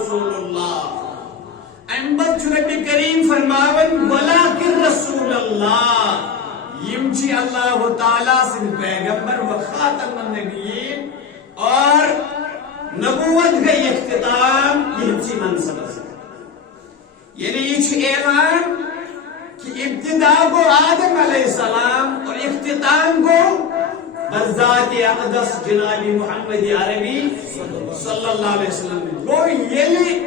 رسول اللہ امبت نبی کریم فرماون ولکن رسول اللہ یم چی اللہ تعالی سن پیغمبر و خاتم النبیین اور نبوت کا اختتام یہ چی منصب سے یعنی یہ اعلان کہ ابتدا کو آدم علیہ السلام اور اختتام کو بذات اقدس جناب محمد عربی صلی اللہ علیہ وسلم گو یلی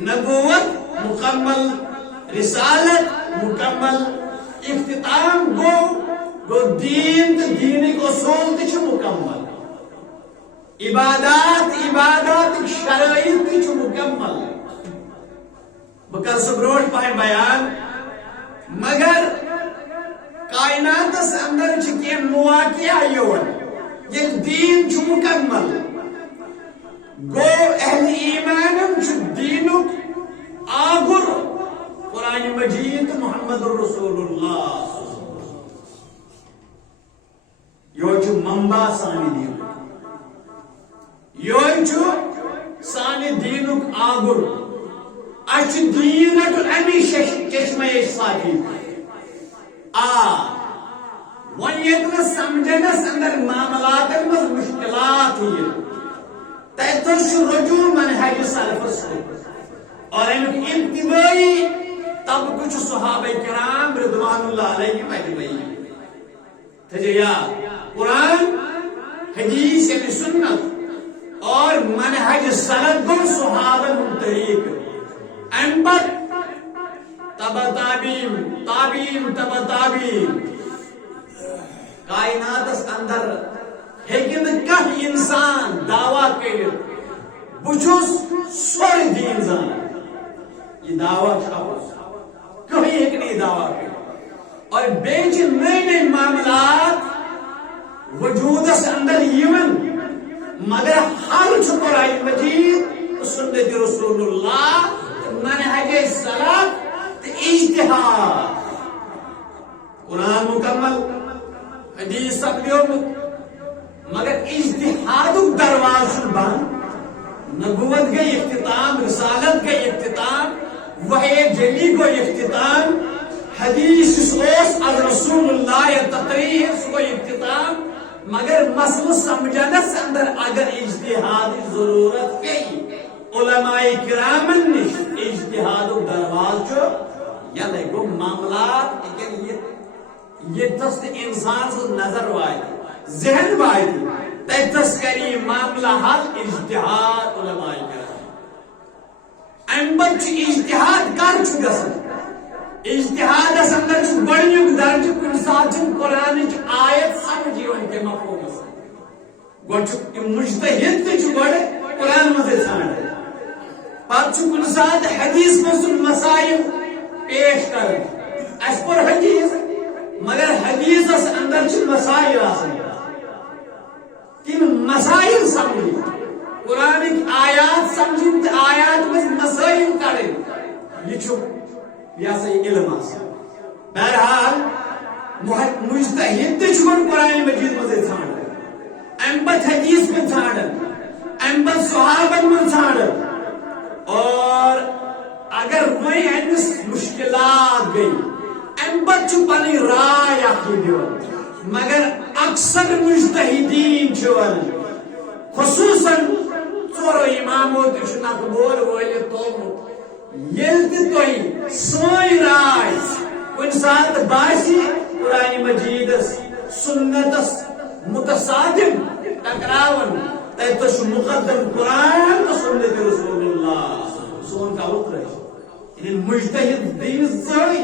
نبوت مکمل رسالت مکمل اختتام گو دین تو دین کو اصول تچ مکمل عبادات شرائط تچ مکمل بکر سبروٹ پائیں بیان مگر کائنات اندر چکی مواقع یون یہ دین چھ مکمل گو اہل ایمانم چھ دینک آگر قرآن مجید محمد رسول اللہ یہ چھ منبع سانی دین یہ چھ سانی دینک آگر اچھ دینک امی چشمہ صافی ون یہ سمجھنس اندر معاملات مز مشکلات ہوئی تیتر رجوع منہج سلفس اور امیک ابتدائی طبقہ صحابہ کرام رضوان اللہ علیہم اجمعین تجھے قرآن حدیث یعنی سنت اور منہج سلف گو صحابہ طریق امبر تبا تابعین تبا تابعین کائنات اندر ہیکن کم انسان دعویٰ کر بچوس سور دین زان یہ دعویٰ کہیں ایک نہیں دعویٰ کر اور بیچ نئے نئے معاملات وجود اندر یون مگر ہر قرآن مجید سنت رسول اللہ منہج سلف اجتہاد قرآن مکمل حدیث سمجھومت مگر اجتہاد درواز بند نبوت کا اختتام رسالت کا اختتام وحی جلی کو اختتام حدیث سوس الرسول اللہ تقریر کو اختتام مگر مسئلہ سمجھنس اندر اگر اجتہاد ضرورت کی علماء کرامن نش اجتہاد درواز جو یا دیکھو معاملات یہ تست انسان سے نظر وائی ذہن وائی تیتس کری معاملہ حل اجتہاد علماء کرام امبر اجتہاد کر گسن اجتہاد اندر گۄڈنیُک درجہ کُنہِ ساتہٕ چھُنہٕ قرآنٕچ آیت سمجھ یِوان کینٛہہ مفہوٗمس گۄڈٕ چھُ مُجتہد تہِ چھُ گۄڈٕ قرآن منٛزٕے ژھانڈان پتہ کُنہِ ساتہٕ حدیث منٛز مسائل پیش کران اس پر حدیث مگر حدیثس اندر چھ مسائل آسان تم مسائل سمجھ قرآن آیات سمجھن تو آیات میں مسائل کریں یہ علم آسان بہرحال مجتہد تہ قرآن مجید مزے ژھانڈان ام پتہ حدیث میں ژھانڈان ام پتہ صحابن میں ژھانڈان اور اگر وہی امس مشکلات گئی ام پتہ پنی رائے دِوان مگر اکثر مجتہدین خصوصاً ژورو امامو تہ نقبول ولت تولمت یل تہ سوئی رائے کن سات باسی قرآن مجیدس سنتس متصادم ٹکراون تتس مقدم قرآن تو سنت رسول اللہ سون کا اتر ان مجتہد دین زڑی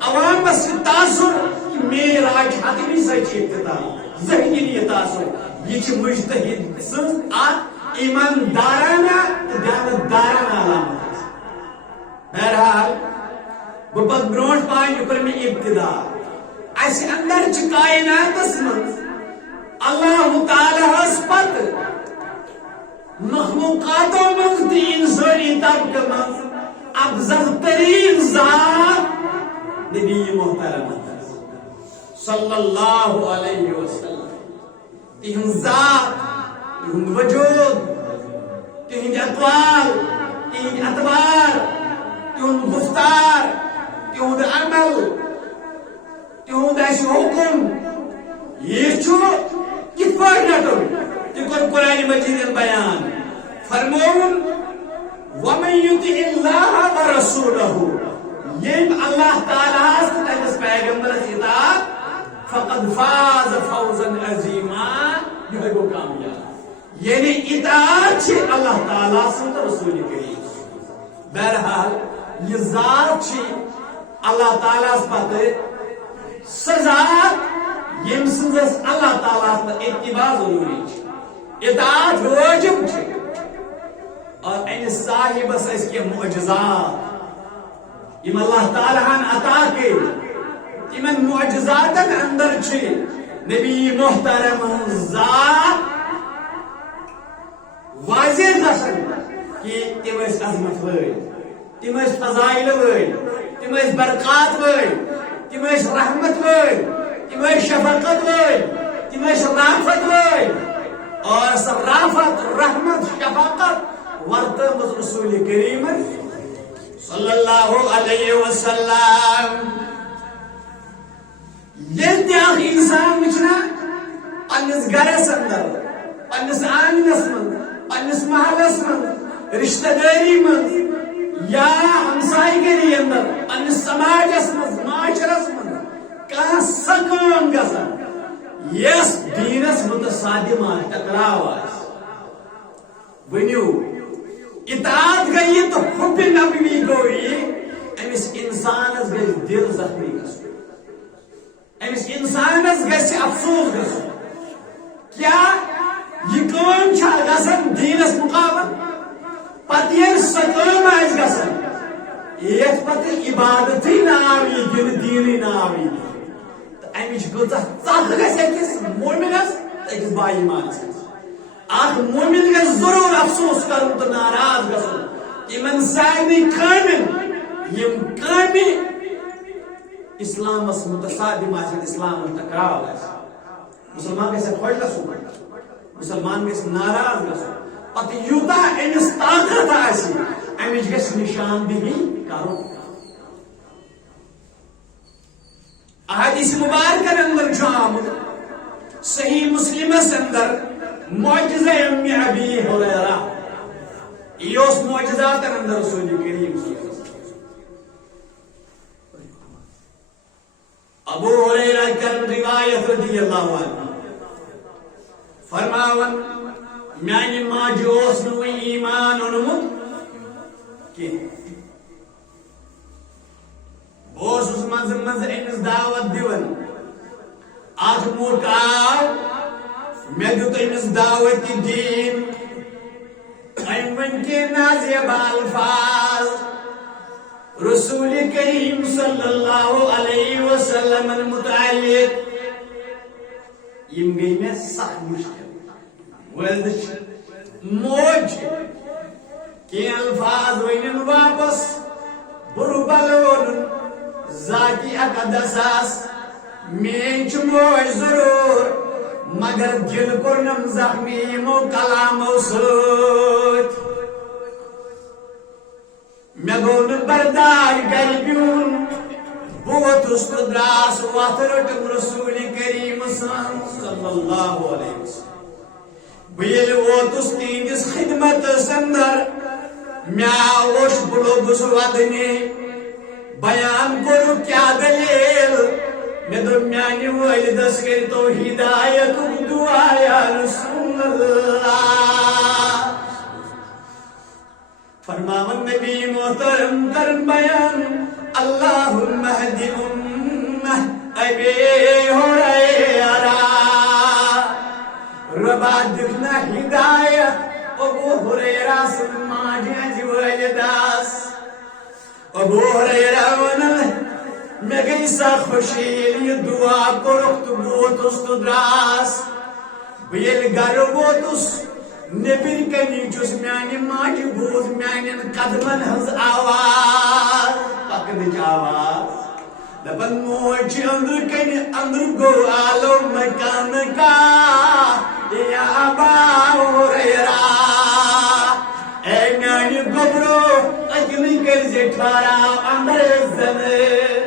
عوام سے تاثر کہ میرے راج حتمی سچ ابتدا ذہنی یہ تاثر یہ مجتہد سن ایماندارانہ دیانتدارانہ علامت بہرحال بہت برونٹ پائیں پر میں ابتدا اس اندر کائنات من اللہ تعالی اس پت مخلوقاتوں من دی انسانی طبقہ من افضل ترین ذات نبی محترم صلی اللہ علیہ وسلم تہن ذات تہن وجود تہن اقوال تہن تہد عمل تہد حکم یہ کت پہ رٹن تہ کور قرآن مجید بیان فرمون ومن یطع اللہ ورسولہ یم اللہ تعالیٰ تمس پیغمبرس اطاعت فقد فاز فوزا عظیما یہ گو کامیاب یعنی اطاعت اللہ تعالیٰ سن رسول کریم بہرحال یہ ذات اللہ تعالیٰ پتہ سہ ذات یم سنس اللہ تعالیٰ اتباع ضروری اطاعت واجب اور امس صاحبس کی معجزات یم اللہ تعالیٰ عطا کے تمن معجزاتن اندر نبی محترم ذات واضح گژھن کہ تم عظمت وٲلۍ تم فضائل وٲلۍ تم برکات وٲلۍ تم رحمت وٲلۍ تم شفقت وٲلۍ تم رافت وٲلۍ اور سب رافت رحمت شفقت ورتمٕژ رسول کریم صلی اللہ علیہ وسلم یل تہ انسان وچنا پنس گرس اندر پنس آنگنس من پنس محلس من رشتہ داری من یا ہمسائی گری اندر پنس سماجس من معاشرس من کان سہ کٲم گژھان یس دینس متصادم ٹکراو ونیو اطاعت گئی تو حب نبوی گوئی امس انسانس گژھِ دل زخمی گژھُن امس انسانس گژھِ افسوس گژھُن کیا یہ کٲم چھا گژھان دینس مقابل پتہٕ ییٚلہِ سۄ کٲم آسہِ گژھان یتھ پتہٕ عبادتٕے ناو یی دِنہٕ دیٖنٕے ناو یی تہٕ امِچ کۭژاہ ژکھ گژھِ أکِس مومنس تہٕ أکِس باایمانس اخ مومن گژھِ ضرور افسوس کرُن تہٕ ناراض گژھُن یمن سارنٕے کامٮ۪ن یم کامہِ اسلامس متصادم آسن اسلامس ٹکراو آسہِ مسلمان گژھِ خۄش گژھُن مسلمان گژھِ ناراض گژھُن پتہٕ یوٗتاہ أمِس طاقت آسہِ امِچ گژھِ نشاندہی کرُن احادیث مبارکن اندر چھُ آمُت صحیح مسلمس اندر معجزہ ام ابی ہریرہ یہ اس معجزات اندر رسول کریم صلی اللہ علیہ وسلم ابو ہریرہ کرن روایت رضی اللہ عنہ فرماون میانی ماجہ اوس نہٕ وۄنۍ ایمان اوٚنمُت کینٛہہ بہٕ اوسُس منٛزٕ منٛزٕ أمِس دعوت دِوان اکھ موٚٹ آو مےٚ دیُت أمِس دعوت دین أمۍ ؤنۍ کینٛہہ نازیب الفاظ رسول کریم صلی اللہ علیہ وسلم متعلق یم گئی مےٚ سخ مشکل وٲلدٕ چھِ موج چھِ کینٛہہ الفاظ ؤنِن واپس بُرٕ وونُن ذاتی اقدس آس میٲنۍ چھِ موج ضروٗر مگر دل کورنم زخمی یمو کلامو سۭتۍ مےٚ گوٚو نہٕ برداش گرِ بِہُن بہٕ ووتُس تہٕ درٛاس وتھ رٔٹٕم رسول کریم صلی اللہ علیہ وسلم بہٕ ییٚلہِ ووتُس تِہنٛدِس خدمتس اندر مےٚ آو اوٚش بہٕ لوٚگُس ودنہِ بیان کوٚرُکھ کیٛاہ دٔلیٖل مےٚ دوٚپ میانہِ وٲلدس کٔرۍتو ہدایتُک دعا یا رسول اللہ فرماون نبی محترم کرن بیان اللہم اہد امہ ابی ہریرہ ربا دِکھ نہ ہدایت ابو ہریرہ سٕنٛز ماجہِ ہٕنٛزِ وٲلدس ابو ہریرہ ونان مےٚ گٔے سۄ خوشی ییٚلہِ یہِ دعا کوٚرُکھ تہٕ بہٕ ووتُس تہٕ درٛاس بہٕ ییٚلہِ گرٕ ووتُس نیبر کنی چھُس میانہِ ماجہِ بوٗز میانٮ۪ن قدمن ہٕنٛز آواز پکنٕچ آواز دپان موج چھِ أنٛدرٕ کنہِ أنٛدرٕ گوٚو آلو مکانہٕ کانٛہہ یا ابا ہریرہ اے میانہِ گوٚبرو أکنٕے کٔرۍزِ ٹھہراو اندر زنہٕ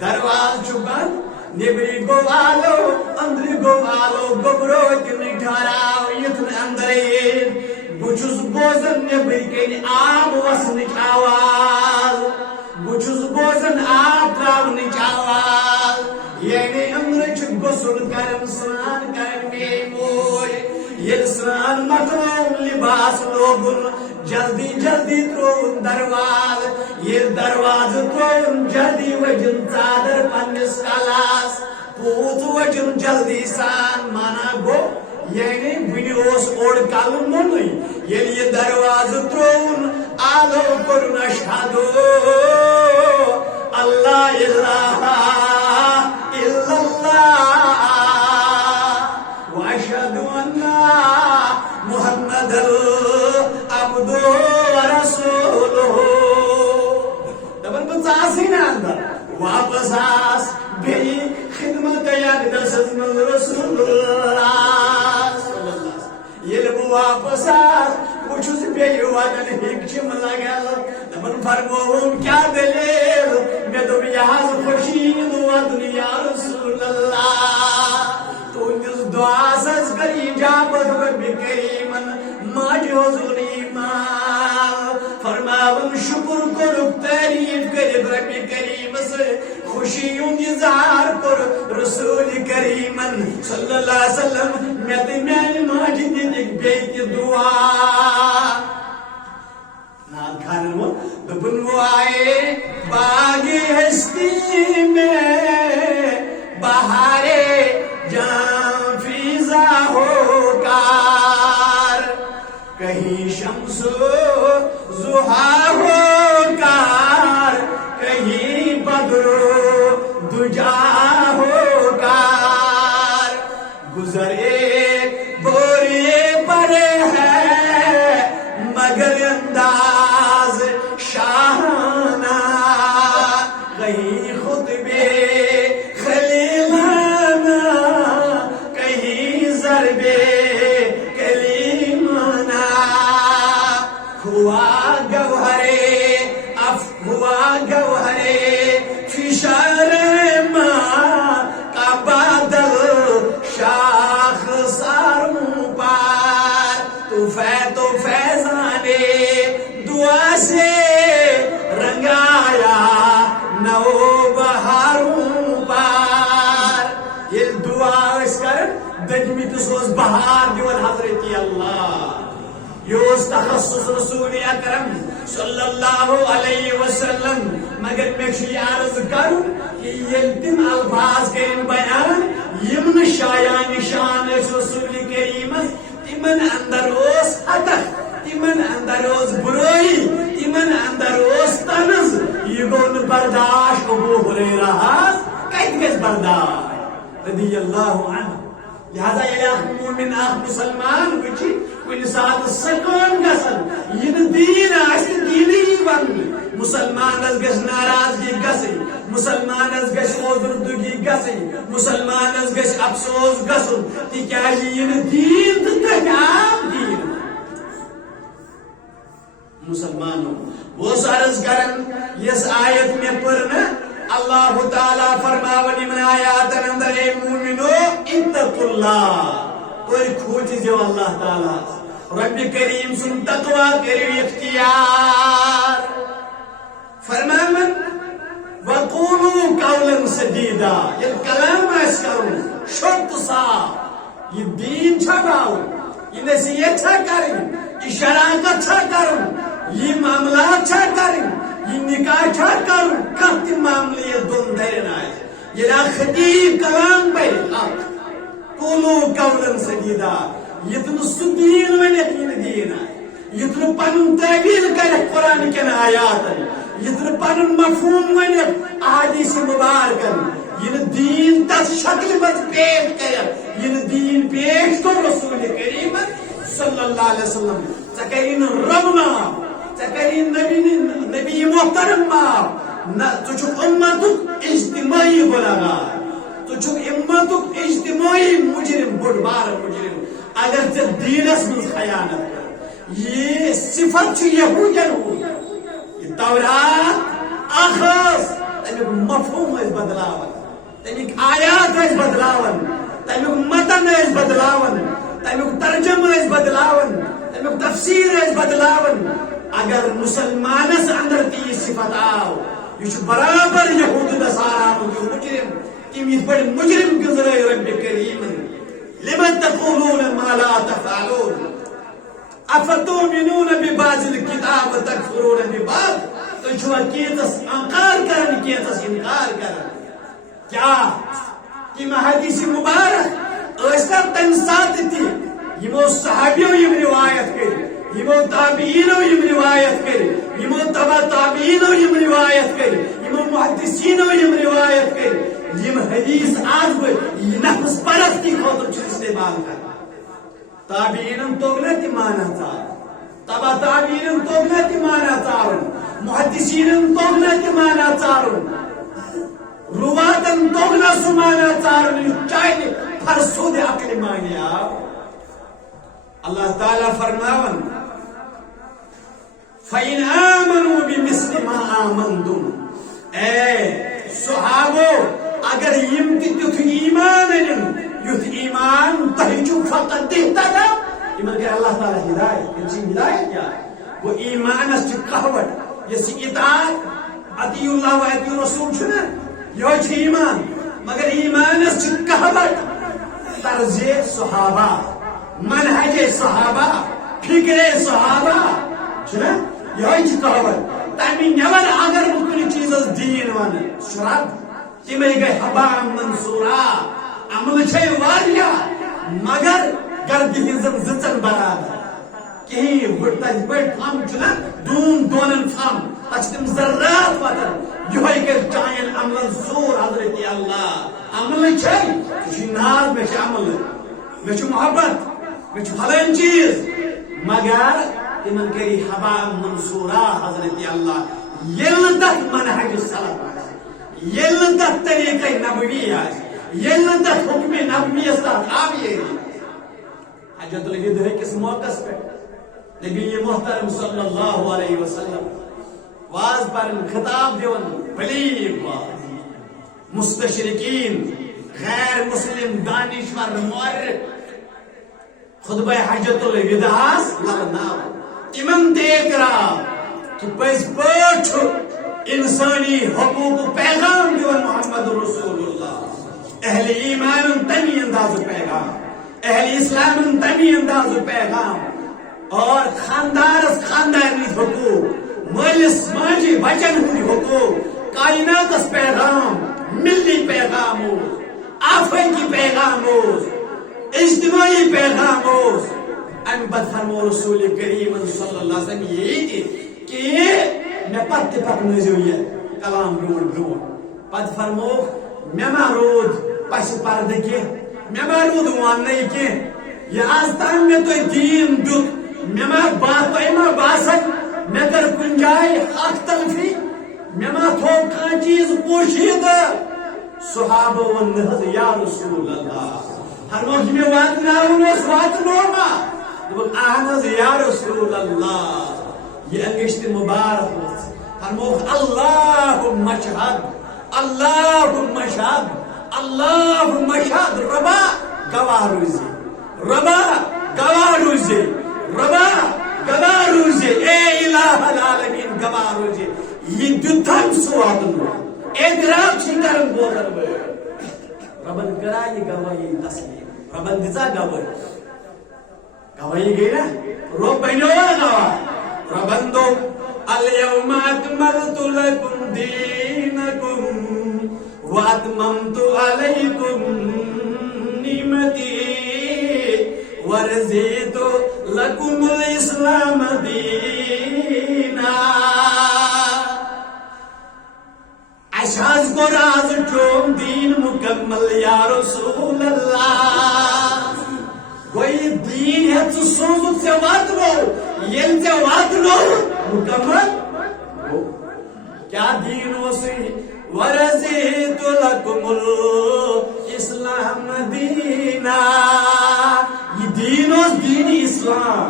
درواز بند نیبری گو آلو اندر گو آلو گبرو تم ٹھہراو یتن اندر بچس بوزن نیبری کن آب وسنچ آواز بچس بوزن آب تراونچ آواز یعنی اندر غسل کرن سنان کرن بے موج یل سنان مکرو لباس لوگن جلدی جلدی ترون درواز یہ دروازہ ترون جلدی وجن چادر پنس کلاس پوت وجن جلدی سان مانا گو یعنی بنی اوس اوڑ کالن مونی یل یہ دروازہ ترون آلو کرن اشہدو اللہ الہ الا اللہ واشہد ان محمد عبدو ورسولو دبن بچاسی نا اندر واپس آس گئی خدمت یقدس من رسول اللہ صلی اللہ علیہ وسلم یل بو واپس آس بچس بیئی ودن ہکچم لگل دبن فرموہم کیا دلیل میں دب یہاز خوشید ودن یا رسول اللہ تو انجز دعا سز کر اجابت رب کریمن ماج حضور ایمان فرماون شکر کرک تعریف کرب رب کریم سے خوشیوں اظہار کر رسول کریمن صلی اللہ علیہ وسلم میں میان ماج دن بیت دعا ناد خانن وہ دبن وہ آئے باغ ہستی میں بہارے جان فیضا ہو کار کہیں شمس ضحیٰ ہو کار کہیں بدر دجا ہو کار گزرے بورے پڑے ہے مگر انداز شاہانہ کہیں خطبے خلیلانہ کہیں ضربے کلیمانہ ہوا گوہرے ہوا گوہرے فشار ماں کا بادل شاخ ساروں پار تو فیضانے دعا سے رنگایا نو بہاروں پار یہ دعا اس کر دجمی تسوز بہار دیون حضرت اللہ یوز تخصص رسول اکرم صلی اللہ علیہ وسلم مگر میں چھ عرض کروں کہ یہ تم الفاظ کریں بیان یمن شایان نشان رسول کریم تمن اندر اوس حتخ تمن اندر اوس برائی تمن اندر اوس تنز یہ گون برداشت ابو ہریرہ کت گز برداشت رضی اللہ عنہ لہذا یہ مومن مسلمان وچی کن سات سکون گسن یہ دین آستی دینی بن مسلمان از گش ناراضگی گسی مسلمان از گش عذردگی گسی مسلمان از گش افسوس گسن تی کیا یہ دین تکام دین مسلمانوں وہ سارز کرن یس آیت میں پڑھنا اللہ تعالیٰ فرماونی من آیات اندر اے مومنو اتقوا اللہ کوئی کھوچ جو اللہ تعالیٰ رب کریم سن تقوی کرو اختیار فرماون وقولوا قولا سدیدا یہ کلام اس کرو شرط صاحب یہ دین چھڑاؤ یہ نصیحت چھا کریں یہ شراکت چھا کریں یہ معاملات چھا کریں یہ نکاح چھا کریں کت معاملے دون درن آئے یہ لا خطیب کلام پہ قولوا قولا سدیدا یتن سدین ونیت دین یتن پنن تعبیر کرے قرآن کے آیات یتن پنن مفہوم ونیت احادیث مبارکن یہ دین تس شکل مت پیش کرے یہ دین پیش کر رسول کریم صلی اللہ علیہ وسلم چکرین ربنا چکرین نبی محترم تجھ امتک اجتماعی گناہگار تجھ امتک اجتماعی مجرم بڑ بار مجرم اگر تے دینس من خیانت کر یہ صفت چھ یہودین ہو یہ تورات اخذ تمیک مفہوم بدلاون، تمیک آیات بدلاون، تمیک متن بدلاون، تمیک ترجمہ بدلاون، تمیک تفسیر بدلاون. اگر مسلمانس اندر تی صفت آو یہ برابر یہود نصارا مجرم تم یہ بڑے مجرم گزرے رب کریم. لمن تقولون ما لا تفعلون افتؤمنون ببعض الكتاب وتكفرون ببعض. تو چھو کیتس انکار کرن کیتس انکار کرن. کیا تم حدیث مبارک ایسا تم ساتھ تھی یمو صحابیوں یم روایت کری، یمو تابعینو یم روایت کری، یمو تبع تابعینو یم روایت کری، یمو محدثینو یم روایت کری. یم حدیث آج وہ نفس پرست کی خاطر چھ استعمال کر. تابعینن توگنا تی مانا چار، تبع تابعینن توگنا تی مانا چار، محدثینن توگنا تی مانا چار، رواتن توگنا سمانا چار. چاہیے فرسود عقل مانیا. اللہ تعالیٰ فرماون فَإِنْ آمَنُوا بِمِثْلِ مَا آمَنْتُمْ. اے صحابو اگر یم تیت ایمان یت ایمان تہجو فقط دیتا تھا ایمان کہ اللہ تعالیٰ ہدایت انسی ہدایت کیا وہ ایمان اس کہوٹ یہ اطاعت اطیع اللہ و اطیع رسول چھنا یہ چھ ایمان. مگر ایمان اس کہوٹ طرز صحابہ، منہج صحابہ، فکر صحابہ چھنا یہ کہوت. تمہ نور اگر کن چیز دین ون شرط تمے گئی حبا منصورا. عمل چھ واریا مگر گردی ہزن زچن برابر کہیں تج پہ تھم چھنا دون دونن تھم تچ تم ذرات وتن یہ کر چائن عمل زور حضرت اللہ. عمل چھ ناز میں عمل میں محبت میں فلان چیز مگر تمن کری حبا منصورا حضرت اللہ. یل تک منہج سلف یل تک طریقہ نبوی یل تک حکم نبوی تابعی. حجت الوداع کس موقع پہ نبی محترم صلی اللہ علیہ وسلم واز پر خطاب دیون بلیغ مستشرقین غیر مسلم دانشور مورخ خطبہ حجت الوداع لگنا امن دیکھ رہا کہ پس پوچھ انسانی حقوق پیغام دیون محمد رسول اللہ. اہل ایمان تمی انداز پیغام، اہل اسلام تمی انداز پیغام اور خاندارس خاندانی حقوق، مالس ماجی بچن ہندی حقوق، کائناتس پیغام، ملی پیغام آفاقی پیغام اجتماعی پیغام. ام پتہ فرمو رسول کریم صلی اللہ علیہ وسلم یہ کہ میں پتہ پکنزیو یہ کلام برون برون. پتہ فرمو میں ما رود پس پردہ کی میں ما رود واننے کی یہ آز تام میں تو دین دت میں ما بات ما باسن میں کر کن جائے حق تلفی میں ما تھو کان چیز پوشید. صحابہ ونہز یا رسول اللہ فرمو کہ میں واتنو ما اہنز یا رسول اللہ. یہ انگشت مبارک فرمو اللہم اشہد اللہم اشہد اللہم اشہد. ربا گواہ روزی، ربا گواہ روزی، ربا گواہ روزی، اے الہ العالمین گواہ روزی. یہ دتھم سواتن اعتراف کرن بولن ربن کرا یہ گواہی تسلیم ربن دزا گواہی گواہی گئی نا رو بینو گواہ ربن دو اليوم اکملت لکم دینکم واتممت علیکم نعمتی ورزیت لکم الاسلام دینا. اشاز کو راز چوم دین مکمل یا رسول اللہ. کوئی دین ہے تو سوزت سے وات لو یہ سے وات لو مکمل کیا دین ہو سی. ورزیت لکم الاسلام دینا. یہ دین ہو دین اسلام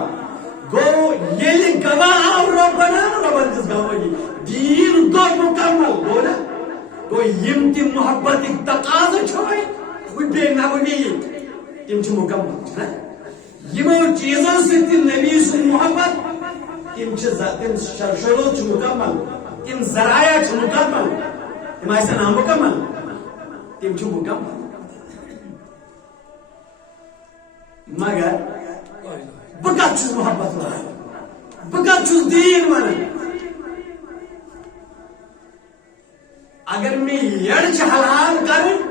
گو یہ گواہ اور ربنا ربن جس گواہی دین تو مکمل گو نا گو یم تی محبت تقاض چھوئے بے نبوی تم چھ مکمل یمو چیزوں سے نبی سن محبت تم شروع چھ مکمل تم ذرائع چھ مکمل تم ایسا نامکمل تم چھ مکمل مگر بہ کتھ چھس محبت ونان بہ کتھ چھس دین ونان اگر میں یڑ چھ حلال کرن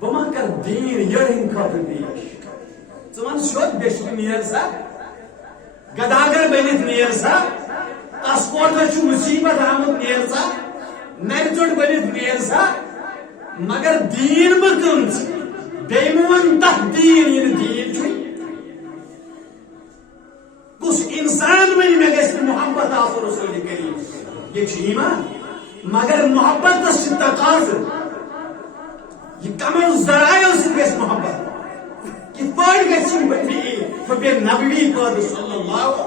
بہ ما کر دین یڑ ہند خاطر پیش ژٕ ون سیود بیشک نیر سا گداگر بنت نیر سا تس کوتر چھ مصیبت آمت نیر سا نر ژوٚٹ بنت نیر سا مگر دین مہ کٕن ژٕ بیٚیہِ مہ ون تتھ دین یہِ نہٕ دین چھُے کس انسان ون مے گژھِ محبت آسُن رسول کریم یہ چھ ایمان مگر محبت تس تقاض یہ کمل ذرائع سے گژھِ محبت کت پٲٹھۍ گژھِ بے نبوی پٲدٕ صلی اللہ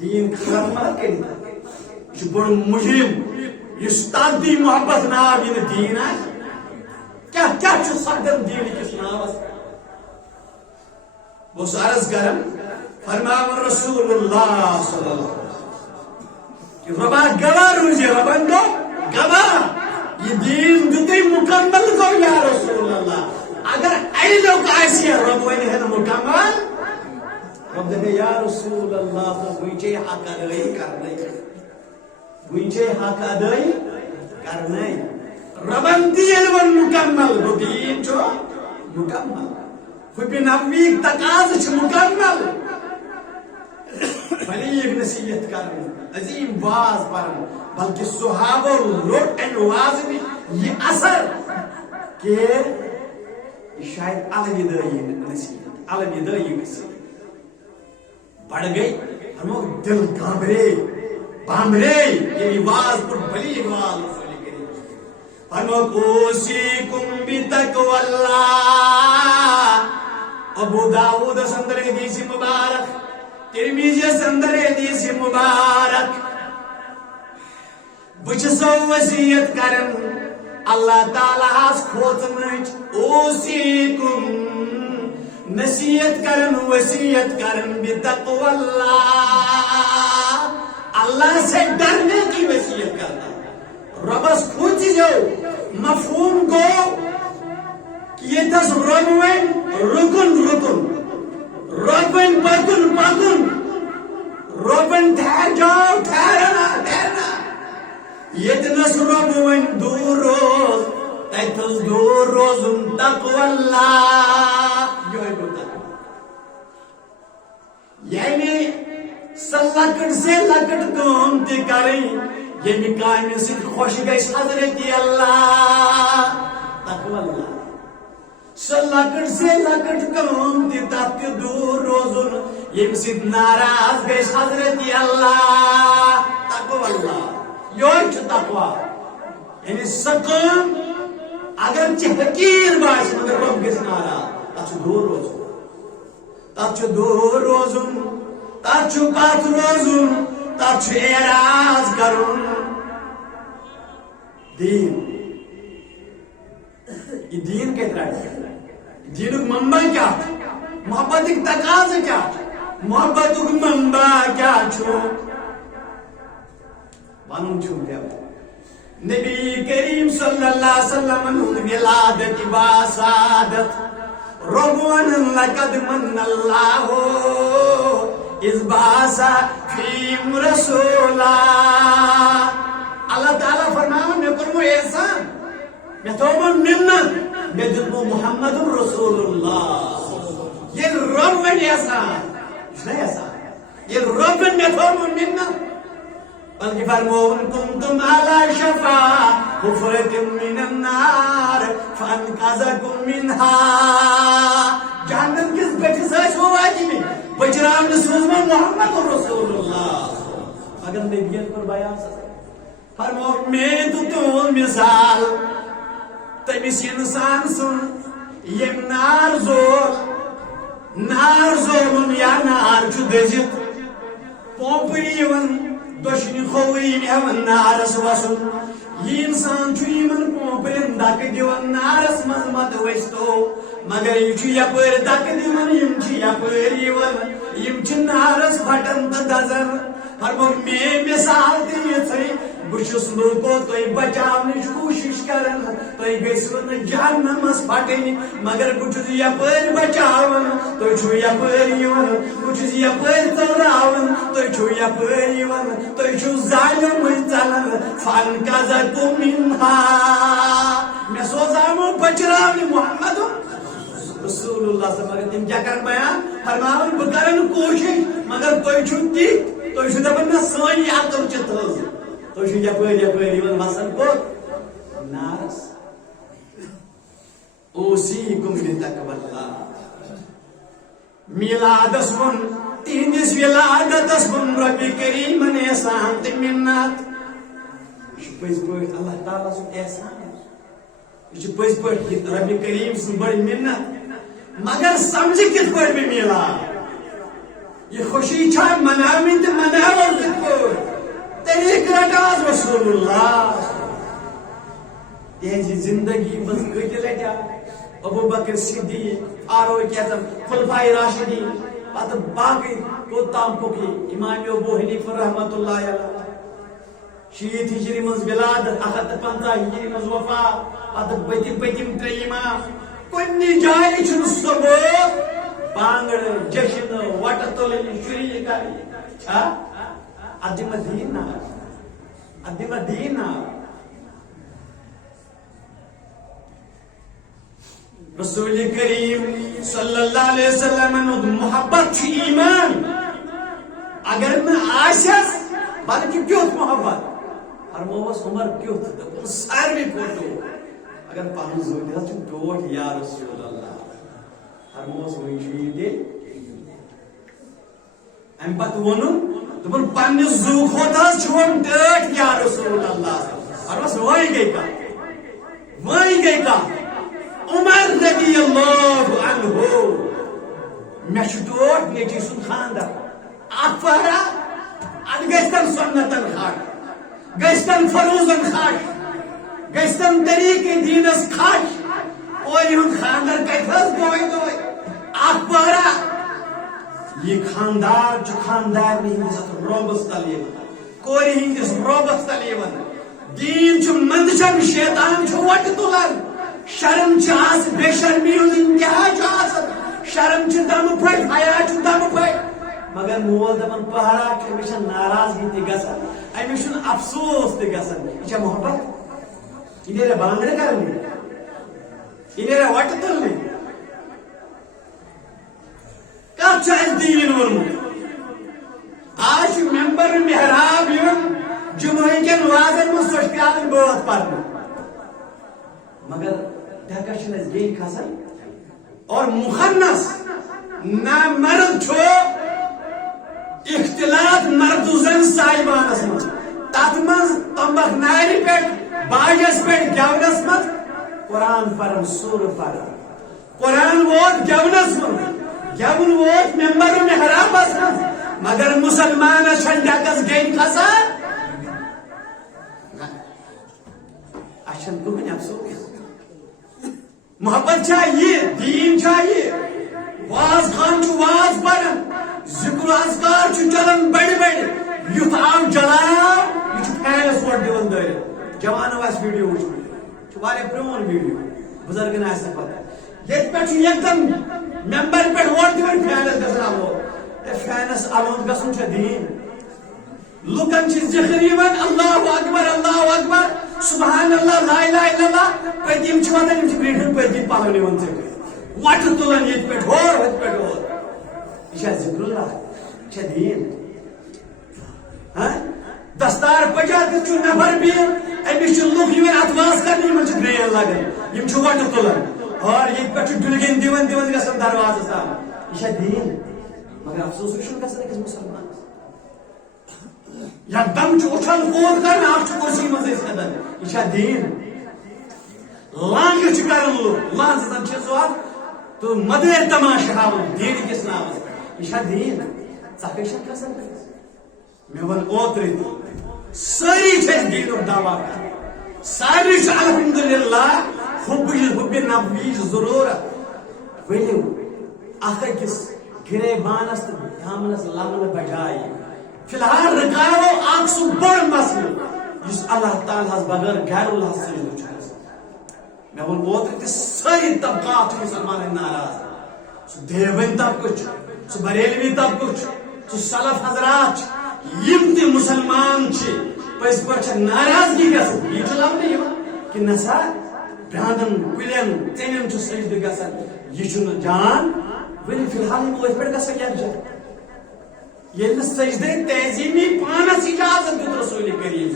دین ختم مہ کٔرِتھ یہ چھ بوڑ مجرم یس تتھ دی محبت ناو یہ نہٕ دین آسہِ کیا چھ سپدن دین کس ناوس بہٕ عرض کرم فرماون رسول اللہ صلی اللہ علیہ وسلم کہ ربا گواہ روزے ربن دو گواہ یہ دین دیتے مکمل کو یا رسول اللہ اگر ایلو آسی رب ون ہے مکمل رب دے یا رسول اللہ تو وچے حق ادائی کرنے وچے حق ادائی کرنے ربن دین ون مکمل وہ دین چھو مکمل خود نبوی تقاض چھ مکمل بلیغ نصیحت کرن عظیم واز پرن بلکہ صحابہ لوٹ ان واز میں یہ اثر کہ شاید الوداعی نصیحت الوداعی نصیحت بڑھ گئی ہم دل گھبرے بامرے یہ واز پر بلیغ واز فَنُوْسِيكُمْ بِتَقْوَى اللَّهِ ابو داؤد سندر حدیث مبارک ترمذی سندر حدیث مبارک بچسو وصیت کرن اللہ تعالی ہس کھوچنچ اوصیکم نصیحت کرن وصیت کرن بتقوى اللہ اللہ سے ڈرنے کی وصیت کرنا ربس کھوچ جو مفہوم کو یہ دس ربوین رکن رکن ربن پکن پکن ربن ٹھہر جاؤ ٹھہرنا ٹھہرنا یہ دنس ربوین دور روز تیتس دور روزن تقوی اللہ یعنی سلکٹ سے لکٹ کام تی کریں یہ کامہ سۭتۍ خوش گژھِ حضرت اللہ تقوی اللہ سہ لکٹ سے لکٹ کام تہ تتھ دور روزن یم سۭتۍ ناراض گژھِ حضرت اللہ تقوی اللہ یہ چھ تقوی یعنی سہ کام اگر چھ حقیر باش مگر رب گژھِ ناراض تتھ چھ دور روزن تتھ چھ دور روزن تتھ چھ پتھ روزن تتھ چھ اعراض کرن دین یہ دین کتنا دین منبع کیا محبت تقاض کیا محبت منبع کیا چھو ون کیا نبی کریم صلی اللہ علیہ وسلم ولادت باسادت ربون لقد من اللہ اذ باس فیم رسولا اللہ تعالیٰ فرمایا میں کروں احسان میں تو منت میں دلو محمد رسول اللہ یہ رب میں احسان نہیں احسان یہ رب میں تو منت بلکہ فرمون کنتم علی شفا حفرت من النار فانقذکم منها جہنم کس بچس ہو واجبی بچران سوزم محمد رسول اللہ اگر نبیت پر بیان فرمو میں تو مثال تمس انسان سن یم نار زول یا نار چھ دزت پوپری ون دشنی خویم ہیون نارس وسن یہ انسان چھ پوپرین دک دان نارس مز مت ورستو مگر یہ یپر دک دان نارس پھٹان تو دزان فرمو مے مثال تھی بہس لوکو تھی بچاونچ کوشش کران تھی گھو نا جہنمس پھٹن مگر بہس یپر بچاون تھی یپر بہس یپر ژلراون تھی یپر تھی ظالم ژلان فن کذبت منها مے سوزامو بچراون محمد رسول اللہ صلی اللہ علیہ وسلم تم کیا کر بیان فرماون بہ کرن کوشش مگر تھی چھو تی تھی دپان نا سانی عقل چھ تھز تھی یپر وسان کوت نارس اوصیکم بتقوی اللہ میلادس من تہندس ولادتس من رب کریم احسان تو منت یہ پز پہ اللہ تعالیٰ سن احسان یہ پز پہ رب کریم سن بڑی منت مگر سمجھ کت پہ بھی میلاد یہ خوشی چھا مناوین تو مناو کت پہ طریق رٹاز رسول اللہ تہذی زندگی مز کت لٹا ابو بکر صدیق فاروق اعظم خلفائے راشدین پتہ باقی کوتام پوکی امام ابو حنیفہ رحمۃ اللہ علیہ 60 ہجری مز ولادت 150 ہجری مز وفات پتہ پتم تریم کنی جائے چھ صبح بانگڑ جشن وٹ تلن شری کر ادی مدینہ رسول کریم صلی اللہ علیہ وسلم محبت ایمان اگر نہ آسس بلکہ کیوت محبت فرموس عمر کیوت ساروی کھوتو اگر پہن زوجہ ٹوٹ یا رسول اللہ فرموس وہی دے ام پتہ ونن دپن پنہ زو کھوتہ چھون ٹوٹ یا رسول اللہ فرموس وہی گئی کا عمر رضی اللہ عنہ مے ٹوٹ نیچی سن خاندر اخبارا اد گستن سنتن خاش گستن فروزن خاش گستن طریق دینس خاش اور یہ خاندر کتھس دوئی اخبارا یہ خاندار چھ خاندار ہندس روبس تلیون کوری ہندس روبس تلیون دین چھ مندشن شیطان چھ وٹ تلان شرم چھ بے شرمی ہند انتہا چھ شرم چھ دم پھٹ حیا چھ دم پھٹ مگر مول دپان پہرا کہ مے ناراضگی تہ گژھان امس چھ افسوس تہ گژھان یہ محبت یہ نیرا بانگڑ کرنی یہ نیرا وٹ تلنی کت چھ دین ورمت آج ممبر محراب یون جمعہ کن وازن من سوچ پیالن بات پرن مگر ڈکشن اس گئی کھسن اور مخنث نا مرد چھو اختلاط مرد زن سائبانس من تات من تمبک ناری پیٹ باجس پیٹ گونس من قرآن پرن سور پرن قرآن ووت گونس من گون ووت ممبر محرابس من مگر مسلمان ڈکس گئی کھسن اچھن کہن افسوس محبت چاہیے دین چاہیے واز خان واز پڑھن ذکر اذکار چلان بڑی بڑی یوت آو جلاو یہ پھیلس ووٹ دون دور جوانو آس ویڈیو وچ پرون ویڈیو بزرگن آس پتہ یہ پہ ایک دم ممبر پہ ووٹ دون پھیلس گھان پھینس الود گھن دین لکن ذکر اللہ اکبر سبحان اللہ لا الہ الا اللہ پتم ودان برٹن پتم پلو نوان ذکر وٹ تلان یہ پہ ہت پہ یہ ذکر اللہ یہ دین دستار پجات نفر بھی امس لوگ اتواس کرنے ان گرین لگان وٹ تلان اور یہ پہ ڈلگن دون گھن دروازہ تام یہ دین مگر افسوس گھن أکس مسلمان یکدم اچھل کود کر کرسی مز یہ دین لانگ کران لوگ لانگ زن تو مدر تماشہ ہاؤن دین کس نام یہ دین ثقافت کھسان میں ون اوتر ساری دین دعوی کر ساری الحمدللہ حب نبوی ضرورت ولو اخ أکس گریبانس تو دامنس لمن بجائے فی الحال رکاو اخ سہ بڑ مسئلہ اس اللہ تعالیٰ بغیر غیر اللہ سجدہ میں ون اوتر ساری طبقات مسلمان ناراض سہ دیوبند طبقہ سہ بریلوی طبقہ سہ سلف حضرات یم تہ مسلمان پز پہ ناراضگی گھن یہ لبنہ کہ نسا برانن کلین ژین سجدہ گھان یہ جان ول فی الحال ات پہ گھان یکجا یل سجدہ تعظیمی پانس اجازت دیت رسول کریم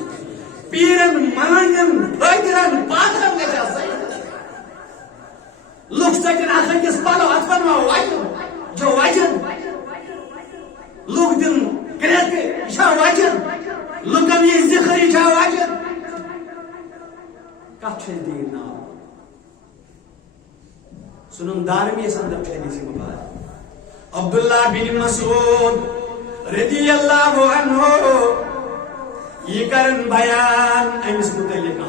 پیرن مانگن فقرن پادرن گھن لوگ ژٹن اخ أکس پلو ات بنوا وجن جو وجن لوگ دن گریک یہ وجن لوکن یہ ذکر یہ وجن کت دین نام سنن دارمی سندر حدیث مبارک عبداللہ بن مسعود رضی اللہ عنہ یہ کرن بیان امس متعلق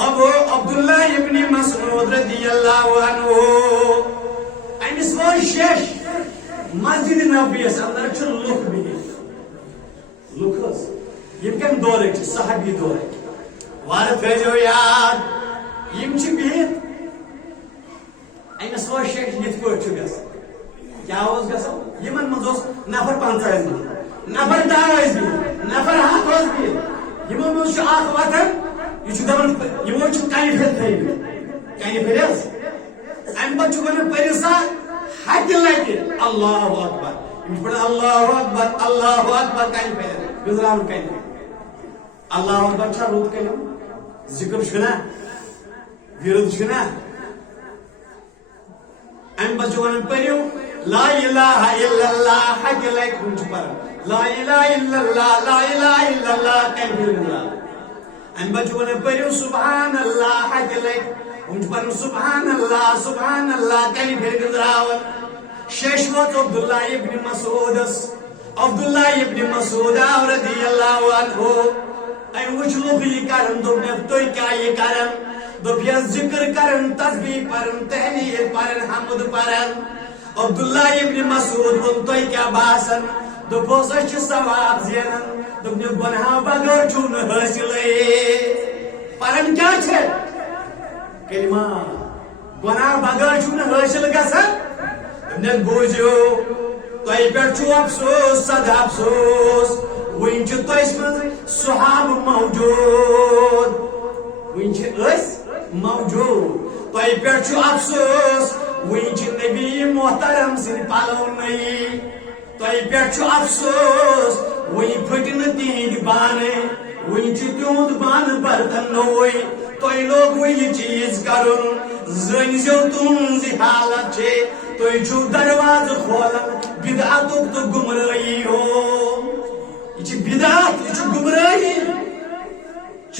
ابو عبداللہ ابن مسعود رضی اللہ عنہ امس وہ شش مسجد نبوی اندر لوک بہت لوک یم کم دورک صحابی دورک وار تھو یاد یم بہت امس وہ شش یت پہ گھن کیا گھن یمن مز نفر 50 نفر 10 نفر 100 بہت یمو مز اخ وتھان یہ دپان یمو کنہ پھر تھومت کنہ پھر ام پتہ ونان پٔرِو سا ہتہِ لٹہِ اللہ اکبر یم پڑھ اللہ اکبر کنہ پھر گزران کنہ اللہ اکبر چھا رود کلم ذکر چھنا ورد چھنا ام پتہ ونان پٔرِو لا الہ الا اللہ ہتہِ لٹہِ ہم پڑھ لا الہ الا اللہ لا الہ الا اللہ کنہ پھر گزران ام پتہ ونان پٔرِو سبحان اللہ ہتہِ لٹہِ ہم پڑھ سبحان اللہ کنہ پھر گزراون شش وت عبداللہ ابن مسعود رضی اللہ عنہ ام وچ لوگ یہ کرن دپ تھی کیا یہ کرن دپ یہ ذکر کرن تسبیح پرن تحلیل پرن حمد پرن عبداللہ ابن مسعود ون تھی کیا باسن دپ اس ثواب زینن دپ گناہ بغیر چھن حاصل پرن کیا چھ کلمہ گناہ بغیر چھن حاصل گژھان بوزو تہ پہ افسوس صد افسوس ون تس مز صحاب موجود موجود تہ پہ افسوس ون نبی محترم سن پلو نئی تہ پہ افسوس ون پھٹ تہند بانے ون تہد بان برتن نوے تہ لوگ یہ چیز کرن زنزو تہذ حالت تھی چھو درواز کھولن بدعتک تو گمراہی ہو یہ بدعت یہ گمراہی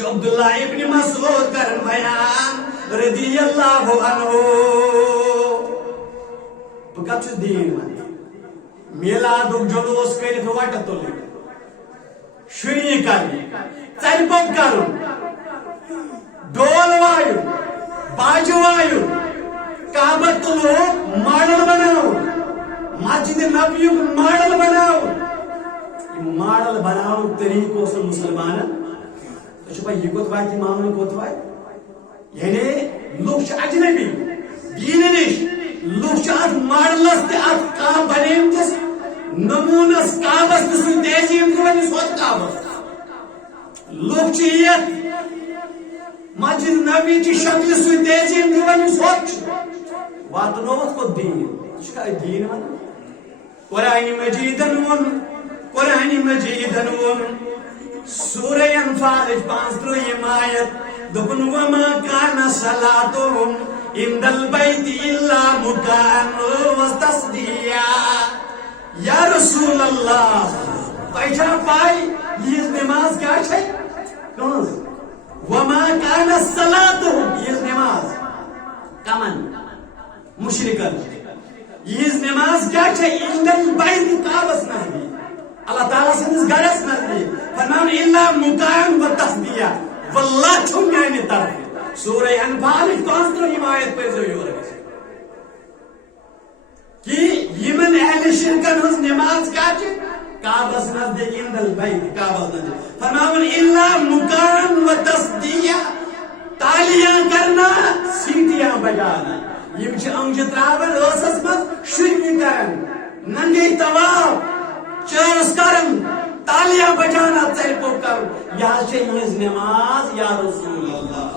عبداللہ ابن مسعود کرن بیان رضی اللہ عنہ بہ کت دین میلادک جلوس کرت وٹ تل شری کر ژر پوٚپ کرن ڈول وایُن باجہ وایُن کعبۃ اللہ ماڈل بناو مسجد نبوی ماڈل بناو ماڈل بناو طریقہ اس مسلمان تو یہ کوت وات معاملہ کوت وات یعنی لوگ اجنبی دین نش لوگ ات ماڈلس تہ ات کعب بنیمتس نمونس کعبس تہ سن تہذیب دِوان سوت کعبس لوگ یت مسجد نبوی چہ شکل سن تہذیب دِوان سوت واتنوت کو دین دین ون قرآن مجیدن ون سورہ انفال 35 آیت دپن وما کان صلاتهم عند البیت الا مکان وتصدیہ یا رسول اللہ تہ پائی یہ نماز کیا ہے وما کان صلاتهم یہ نماز کمن مشرکن یہ نماز کیا ہے عند البیت کعبس نزدیک اللہ تعالیٰ سندس گرس نزدیک فرمان الا مکان و تصدیہ واللہ چھو میانی طرف سورہ انفال 15 آیت پر جو یور کہ یمن اہل شرکن ہز نماز کیا چھ کعبہ نزدیک اندل بیت کعبہ نزدیک فرمان الا مکان و تصدیہ تالیاں کرنا سیٹیاں بجانا یم چھ انج تراون ٲسس مز شُرمہِ کرن ننگے طواف چرس کرن تالیاں بجانا ژرِ پوٚپ کرن یہ چھ یہنز نماز یا رسول اللہ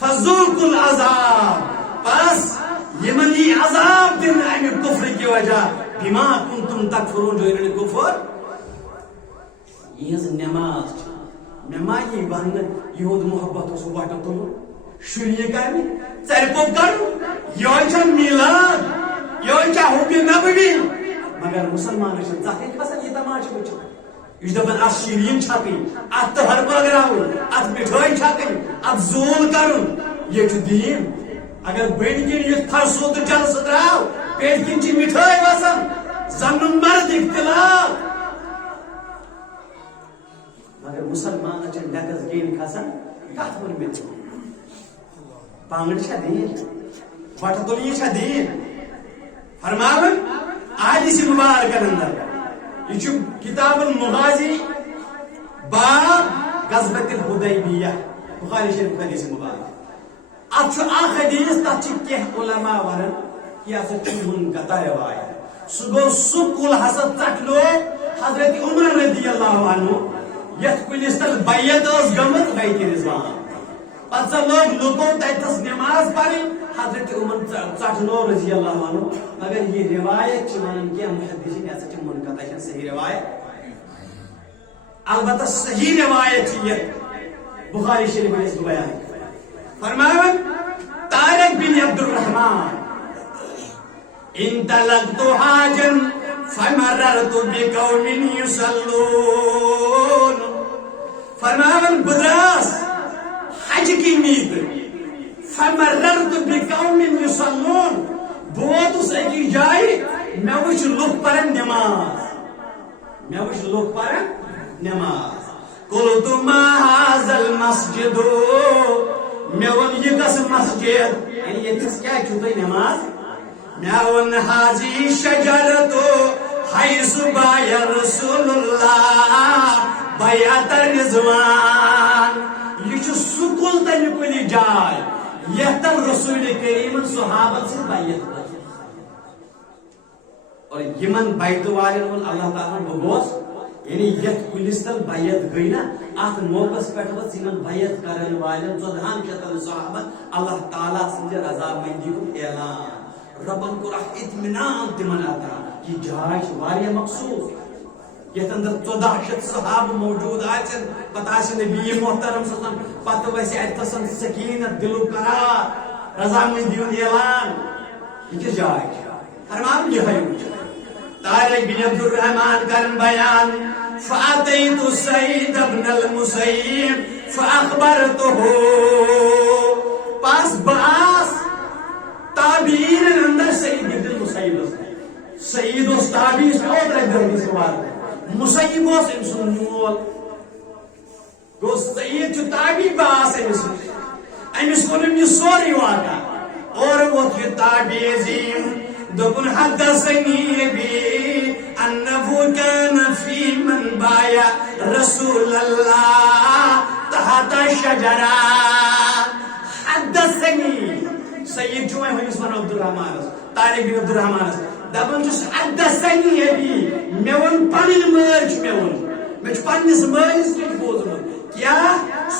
فذوقوا العذاب بس یمن یہ عذاب دن امہ کفر کی وجہ بما کنتم تکفرون جو انہوں نے کفر یہ نماز میں ما یہ ون یہود محبت اس وٹ تل شریع کرنی ژرِ پوٚپ کرن یہ میلاد یہ حب نبوی مگر مسلمان ذات کھسان یہ تماشہ وچ یہ دپان ات شیرین چھکن ات تہر بٲگراوُن ات مٹھٲے چھکن ات زول کرن یہ دین اگر بٔڑ کِنۍ یُتھ فرسود جلسہٕ درٛاو پیٹھ کِنۍ چھِ مٹھٲے وسان زنُن مرد اختلاف مگر مسلمان ڈکس گین کھسان کت ون مے پانگڑ چھا دین وٹ تُلنی چھا دین فرماون حدیث مبارکن اندر یہ کتاب المغازی باب غزوۃ الحدیبیہ بخاری شریف حدیث مبارک ات اخ حدیث تک علماء ونان یہ ہسا منقطع روایت سہ گو سہ کل ہسا ٹٹلو حضرت عمر رضی اللہ عنہ یت کلس تل بیعت گمت بیت رضوان پتہ لوگ لوگوں تتس نماز پڑھیں حضرت عمر ٹٹلو رضی اللہ عنہ مگر یہ روایت ونان کہ محدثین یہ منقطع صحیح روایت البتہ صحیح روایت یہ بخاری شریف میں بیان فرمایا طارق بن عبد الرحمن انطلقت حاجا فمررت بقوم يصلون فرمایا بدراس حج کی نیت فمررت بقوم يصلون بہت اس ایک جائے میں وچ لوگ پڑھن نماز قلت ما هذا المسجد میں ون یہ کس مسجد یعنی یہ کس کیا چھوٹی نماز میں ون حاضی شجرت حیث بایا رسول اللہ بیعت رضوان یہ چھ سکول تمی کلی جائے یہ تر رسول کریم صحابت سے بیعت اور یمن بیت والن اللہ تعالیٰ بگوس یعنی یت کلس تل بیعت گئی نا ات موقع پہ یمن بیعت کرن والن 14 صحابہ اللہ تعالیٰ سند رضامندی کو اعلان ربن کو اطمینان تمن عطا یہ جائے واریاہ مخصوص یت اندر 14 صحابہ موجود آچن پتہ نبی محترم صلی اللہ علیہ وسلم پتہ ویسے اتسن سکینت دل قرار رضامندی کو اعلان یہ جائے فرمان یہ ہے طارق بن عبد الرحمن کرن بیان فاتيت سعيد بن المسيب فاخبرته پاس باس تابعین اندر سعید بن المسیب سعید اس تابعی اس اور درمی سوال مسیب اس انسان مول گو سعید جو تابعی باس امس کنم یہ سوری واقع اور وہ تابعی عظیم دبن حدثني بي أنه كان في من بايع رسول الله تحت الشجرة حدثني سيد جوائے ہوئی اسمان عبد الرحمن طارق بن عبد الرحمن دبن جس حدثني بي میون پنن مرچ میون مچ پنس مالس کی بوزم کیا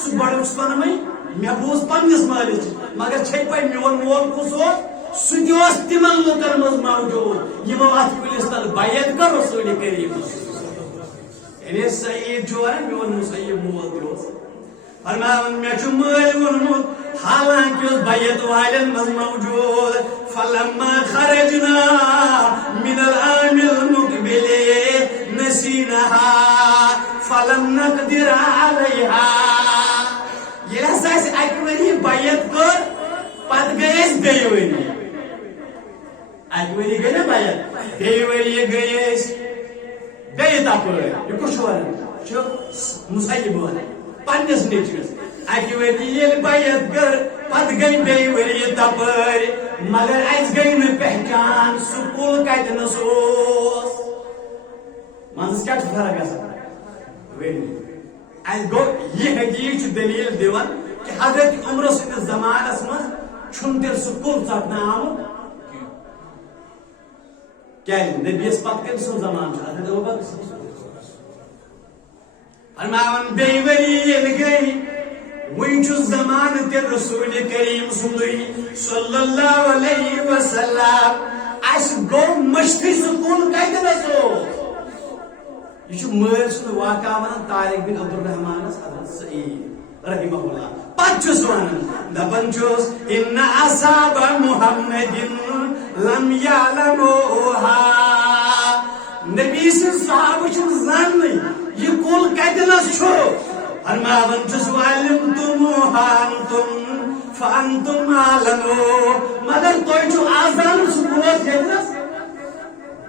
سبڑ اسمان میں میں بوز پنس مالس مگر چھے پے میون مول کسو سجوس تمن لوکن مز موجود یہ ات کلس تل بیعت کر رسول کریم یعنی سعید جو ہے میون مسیب مول دوس فرمایا میں چھ مال ونمت حالانکہ اس بیعت والن مز موجود فلما خرجنا من العام المقبل نسيناها فلم نقدر عليها یہ اساس اکوری بیعت کر پت گئیس بیوری اکوری گئی نا بیعت بیوری گئیس گئی تپر یہ کچھ مسیب پنس نیچوس اکہ وری یل بیعت کر پتہ گئی بیٚیہِ ؤری تپر مگر اس گئی نہ پہچان سکول کتنس اوس منزس کیا فرق گژھان اس گو یہ حقیق دلیل دِوان کہ حضرت عمر سندس زمانس مز چھن تیل سکول ژٹنہٕ آمت کیا نبیس پتہ کم سن زمان حضرت ابوبکر فرماون بیٚیہِ ؤری ییٚلہِ گٔے وۄنۍ چھُ زمانہٕ تہِ رسول کریم سُنٛدُے صلی اللہ علیہ وسلم اس گو مشتٕے سکول کتنس اوس یہ مل سن واقعہ ونان طارق بن عبد الرحمانس حضرت سعید رحمہ اللہ پتہ ونان دپان ان اصحاب محمد لم يعلموها نبی سن صحابہ زان یہ کل کتنس چھو فرماون علمتموها انتم فانتم عالمو مگر تھی چھو آزان سکولس کتنس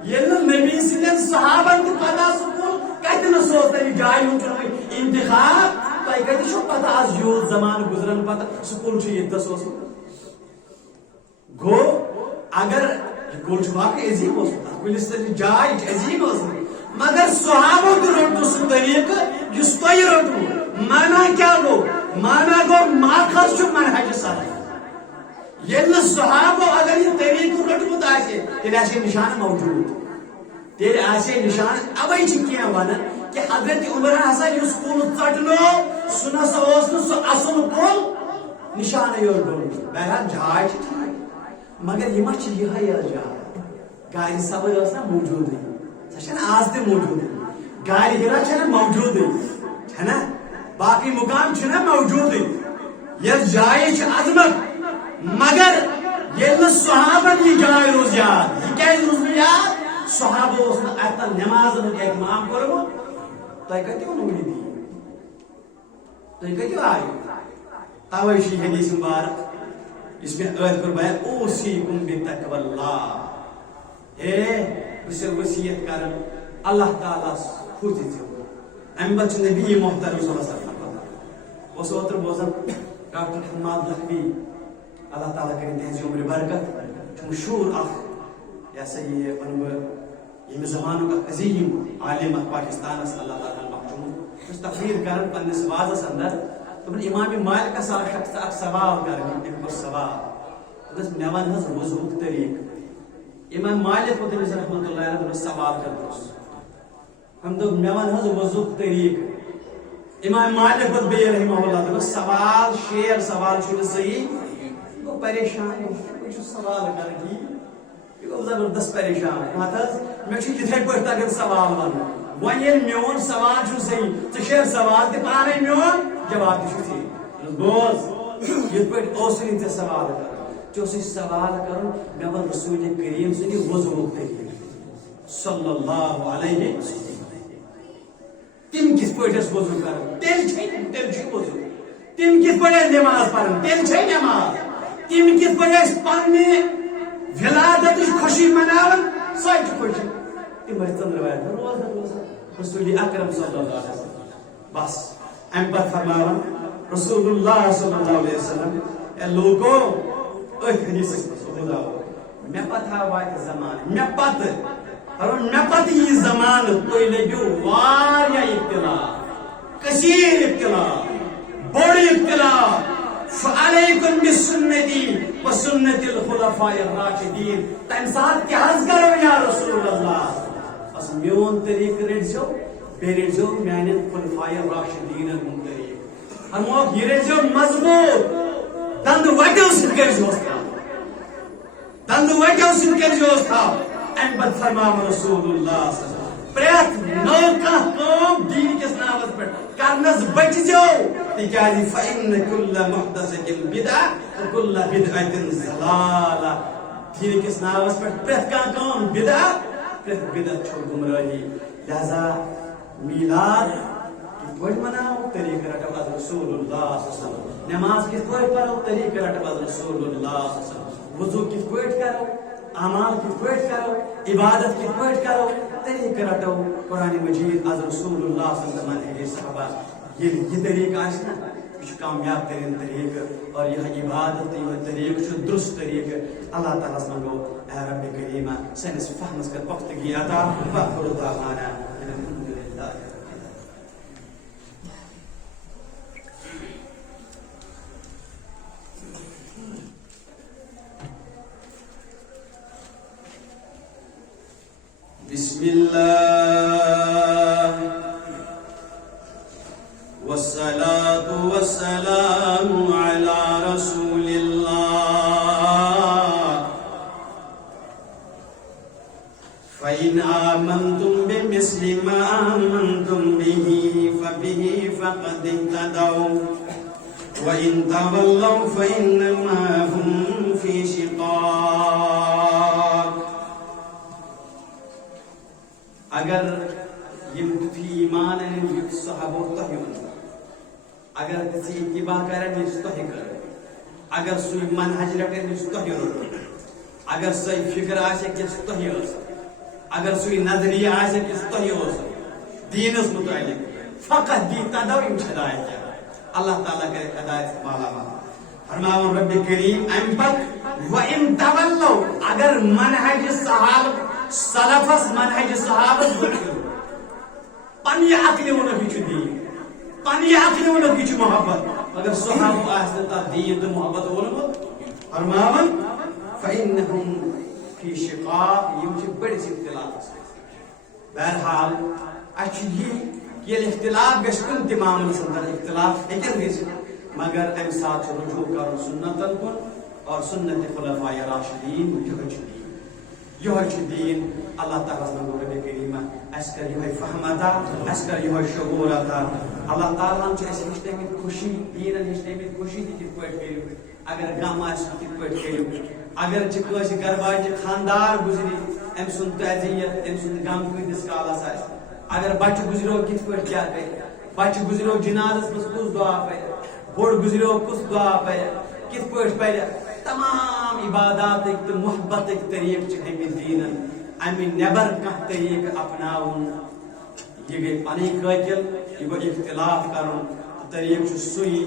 یہ نبی سن صحابن تہ پتہ سکول کتنس تمہیں جائے ہند انتخاب تھی کتہ چھو پتہ آج یوت زمان گزرن پتہ سکول یتس گو اگر یہ کل واقعی عظیم کلس جائے عظیم مگر صحابہ تہ روٹ سہ طریقہ اس تھی روٹو مانا کیا گو مانا گو ماخذ منہج صحیح یل صحابہ اگر یہ طریقہ روٹمت تیل نشان موجود تیل نشان اوے کی ونان کہ حضرت عمر ہسا اس کل ژٹنو سہ نسا سہ اصل کل نشان یور گومت بہرحال جائے ٹھیک مگر یہ جائے گاڑی سوار نا موجود سا آج تہ موجود گاڑی ہرا موجود ہے نا باقی مقام موجود یس جائے عظمت مگر یل صحابن یہ جائے روز یاد یہ کیا روز یاد صحابہ اس اتن نماز اہتمام کورمت تھی کتو نمید تھی کتو آئی توے حدیث مبارک اس میں عید کور بیان اوصیکم بتقوی اللہ اے وصیت کرن اللہ تعالیٰ کھوت ام پتہ نبی محترم صلی اللہ علیہ وسلم اس اوتر بوزان ڈاکٹر حماد لکھوی اللہ تعالیٰ کریں تہذی عمر برکت مشہور یہ سا یہ ون یم زمانک عظیم عالم پاکستان اللہ تعالیٰ مخدوم تقریر کرن پنس وازس اندر دپن امام مالک شخص اخ سوال کرن سوال دس مے ون حظ وضوء طریق امام مالک تمس رحمۃ اللہ علیہ سوال کرس ہم دپ مے ون حظ وضوء طریق امام مالک بے رحمہ اللہ دپ سوال شیر سوال چھ صحیح گو پریشان سوال کر زبردست پریشان مت مے اتھے پہ تگان سوال ون ون یل میون سوال صحیح ژے شیر سوال تہ پانے میون جواب تہ صحیح بوز یت پہ ژے سوال کر ژے سوال کر مے ون رسول کریم سند وضو طریق صلی اللہ علیہ وسلم تم کس پہ وضو کر تیل وضو تم کس پہ نماز پڑھن تیل نماز تم کس پہ پنہ ولادت خوشی مناون سو خوشی تم ژندروارِ روز رسول اکرم صلی اللہ علیہ وسلم بس ام پر فرماون رسول اللہ صلی اللہ علیہ وسلم اے لوگو حدیث مے پتہ وات زمان مے پتہ یہ زمان تھی لگو واریاہ اختلاف کثیر اختلاف بڑ اختلاف فعلیکم بسنتی وسنت الخلفاء الراشدین تم سات کیا حض کرو یا رسول اللہ بس میون طریق رٹزو بے رٹزو میان خلفاء الراشدین ہند طریق ہم یہ رٹزو مضبوط دند وٹو سن کرزو دند وٹو سن کرزو ام پتہ فرماو رسول اللہ صلی اللہ علیہ وسلم پریت نو کم دین کس نامس پہ کرنس بچو تکیازی فإن کل محدثۃ بدعہ وکل بدعۃ ضلالہ دین کس نامس پہ پریت کم بدعہ پریت بدعت چھو گمراہی لہذا میلاد کس پہ مناو طریق رٹو از رسول اللہ صلی اللہ علیہ وسلم نماز کس پہ پڑھو طریق رٹو از رسول اللہ صلی اللہ علیہ وسلم وضو کس پہ کرو اعمال کت پٲٹھۍ کرو عبادت کت پٲٹھۍ کرو طریقہ رٹو قرآن مجید از رسول اللہ صلی اللہ علیہ وسلم یہ طریقہ آسہِ نا یہ کامیاب ترین طریقہ اور یہ عبادت یہ طریقہ درست طریقہ اللہ تعالیٰ منگو اے رب کریمہ سنس فہمس کر پختگی عطا وآخر دعوانا الحمد للہ. بسم اللہ والصلاة والسلام على رسول الله فإن آمنتم بمثل ما آمنتم به فبه فقد اهتدوا وإن تولوا فإنما هم في شقاق. اگر یم تھی ایمان یت صحابہ تہ اگر تھی اتباع کرن یس تہ کر اگر سوی منہج رٹن یس تہ رٹ اگر سوی فکر آسہ یس تہ اس اگر سوی نظریہ آسہ یس تہ اس دینس متعلق فقط دی تدو یم ہدایت اللہ تعالیٰ کرے ہدایت مالا مال. فرماون رب کریم ام پت وان تولوا اگر منہج صحابہ سلفس منہج صحابت پنہ عقل ونک یہ دین پنہ عقل ونک یہ محبت اگر صحابہ آسن تر دین تو محبت ونمت فرماون فإنهم فی شقاق یم بڑس اختلاف. بہرحال اچھ یہ اختلاف گھس کن تہ معاملس اندر اختلاف ہیکن گھس مگر ام سات رجوع کرو سنتن کن اور سنت خلفاء راشدین یہ دین اللہ تعالیٰ رب کریمہ اس کر یہ فہم عطا اس کر یہ شعور عطا. اللہ تعالیٰ ہچنمت خوشی دینن ہچنمت خوشی تہ کت پٲٹھۍ کٔرِو اگر غم آسہِ کت پٲٹھۍ کٔرِو اگر کٲنٛسہِ گرواجہِ خاندار گُزرِ أمۍ سُنٛد تعزیت أمۍ سُنٛد غم کۭتِس کالس آسہِ اگر بچہ گُزریو کت پٲٹھۍ کیٛاہ کرِ بچہ گُزریو جنازس منٛز کُس دعا پرِ بوٚڑ گُزریو کُس دعا پرِ کت پٲٹھۍ پرِ تمام عبادات تو محبت طریقہ ہمیں دینن امہ نبر کھانا طریقہ اپناؤن یہ گئی پنہ قاتل یہ گو اختلاف کرن طریقہ سی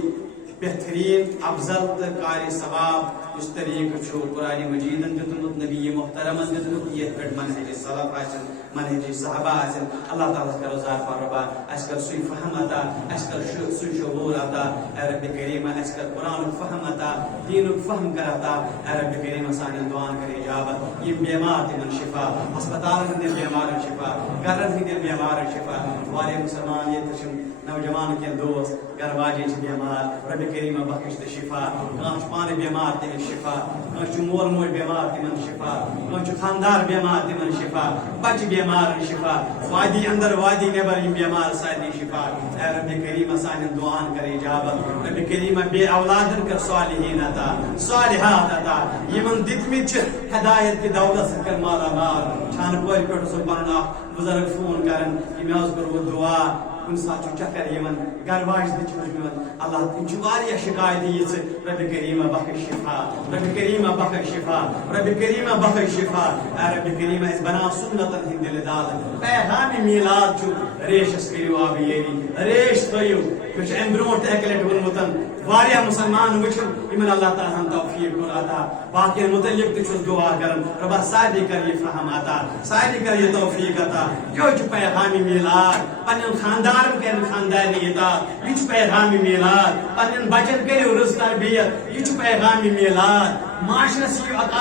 بہترین افضل تو قاری ثواب اس طریقہ قرآن مجیدن دتمت نبی محترمن دتمت یہ پہ منہج سلف آسن منہج صحابہ آسن. اللہ تعالیٰ کرو ذات پربا اس کر سی فہم عطا اس کر سی شعور عطا اے رب کریم اس کر قرآن فہم عطا دین فہم کر عطا اے رب کریم سان دعان کر اجابت یہ بیمار تمن شفا ہسپتال ہند بیمار شفا گھرن ہند بیمار شفا والے مسلمان یہ نوجوان کے دوست گھر واجی بیمار رب کریم بخش تو شفا کان پانے بیمار تمن شفا کان مول موج بیمار تمن شفا کان خاندار بیمار تمن شفا بچ بیمار شفا وادی اندر وادی نبر بیمار سارے شفا اے رب کریم سان دعان کر اجابت رب کریم بے اولادن کر صالحین عطا صالحات عطا یمن دتمت ہدایت کی دولت کر مالا مال چھان پور پہ سو پن بزرگ فون کرن کہ مے کور دعا کن سات چکر یمن گھر واج اللہ تم شکایت یہ رب کریم بخش شفا رب کریم بخش شفا رب کریم بخش شفا اے رب کریم اس بنا سنتن ہند دل پیغام میلاد ریشس کرو آب یری ریش تھو ام برو اک لٹ ونمتن واریاہ مسلمان وچھن یمن اللہ تعالیٰ توفیق کور عطا باقی متعلق تہ دعا کرن ربا ساری کر یہ فہم عطا ساری کر یہ توفیق عطا یہ پیغام میلاد پن خاندان کر خاندانی اطاعت یہ پیغام میلاد پن بچن کرو رز تربیت یہ پیغام میلاد معاشرس